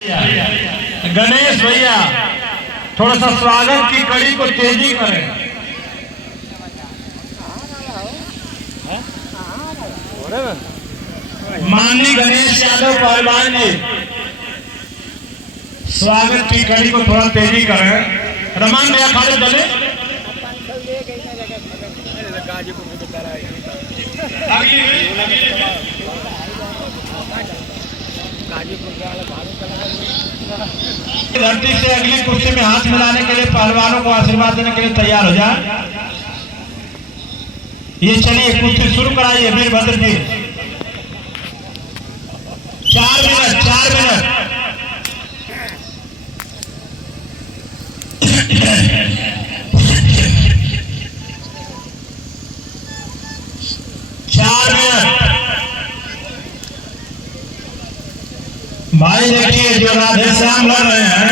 गणेश भैया थोड़ा सा स्वागत की कड़ी को तेजी करें। माननीय गणेश यादव पहलवान जी, स्वागत की कड़ी को थोड़ा तेजी करें। रमान भैया खाली चले धरती से अगली कुर्सी में हाथ मिलाने के लिए पहलवानों को आशीर्वाद देने के लिए तैयार हो जाए। ये चलिए कुर्सी शुरू कराइए वीरभद्र जी। 4 मिनट 4 मिनट। भाई देखिए जो राधे श्याम लड़ रहे हैं,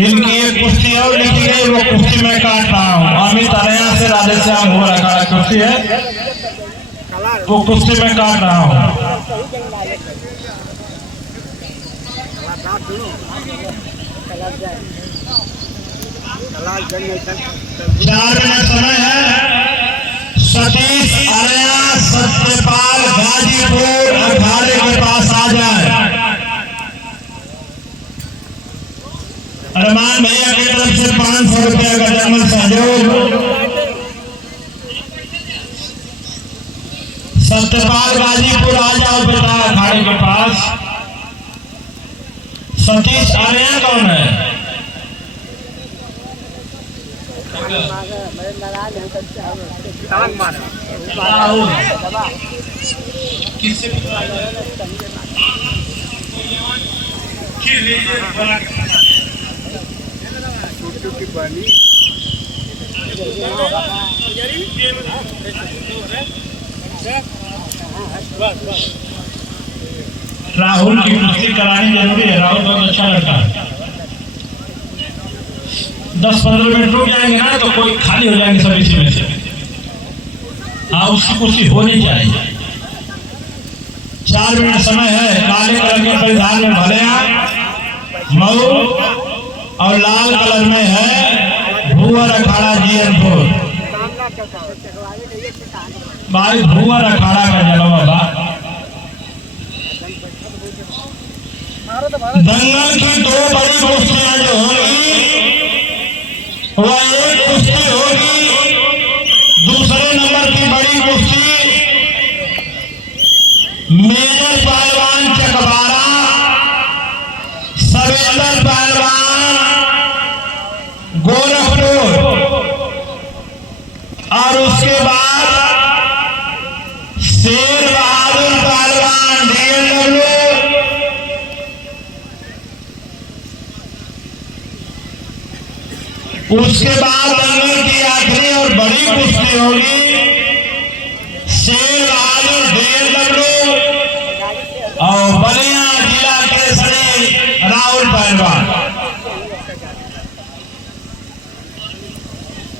इनकी एक कुश्ती और लिखी गई, वो कुश्ती मैं काट रहा हूँ। अमित अरया से राधे श्याम हो रहा है, कुश्ती है वो कुश्ती मैं काट रहा हूँ। 4 मिनट समय है। सतीश अरया सत्यपाल गाजीपुर अखाड़े के पास आ जाए। रमान भैया की तरफ से 500 रुपया का जन्म सहयोग। सत्यपाल गाजीपुर आ जाओ बेटा अखाड़े के पास। सतीश अरया कौन है? राहुल की कुश्ती करानी जरूरी है। राहुल बहुत अच्छा लड़का है। 10-15 मिनट रुक जाएंगे ना तो कोई खाली हो जाएंगे सब इसी में से। हाँ उसकी कुश्ती होनी चाहिए। 4 मिनट समय है। काले कलर के परिधान में भले मऊ और लाल कलर में है भूवर अखाड़ा जीएनपुर। भाई भूवर अखाड़ा का जलवा बा। दंगल की 2 बड़ी कुश्तियां जो होंगी वह एक कुश्ती होगी। दूसरे नंबर की बड़ी कुश्ती मेजर पहलवान चकबारा सवेंद्र पहलवान गोरखपुर, और उसके बाद शेर बहादुर पहलवान डीएलडब्ल्यू, उसके बाद दंगल की आखिरी और बड़ी कुश्ती होगी शेर बहादुर डीएलडब्ल्यू और बलिया जिला केसरी राहुल पहलवान।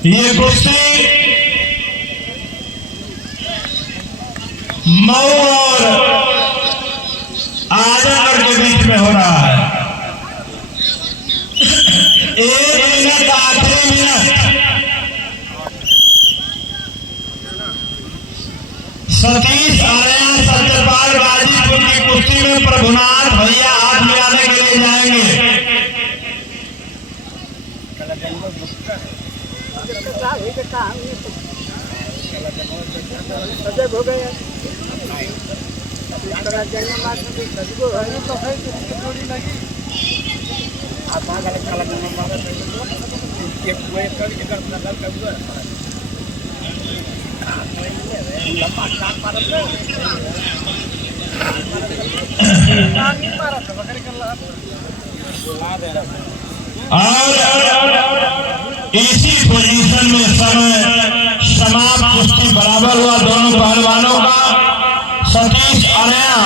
ये कुश्ती मऊ और आजमगढ़ के बीच में हो रहा है। 1 मिनट आखिरी मिनट। सतीश अरया सत्यपाल गाजीपुर की कुश्ती में प्रभुनाथ भैया हाथ मिलाने के लिए जाएंगे। और इसी पोजीशन में समय समाप्त, कुश्ती बराबर हुआ दोनों पहलवानों का। सतीश अरया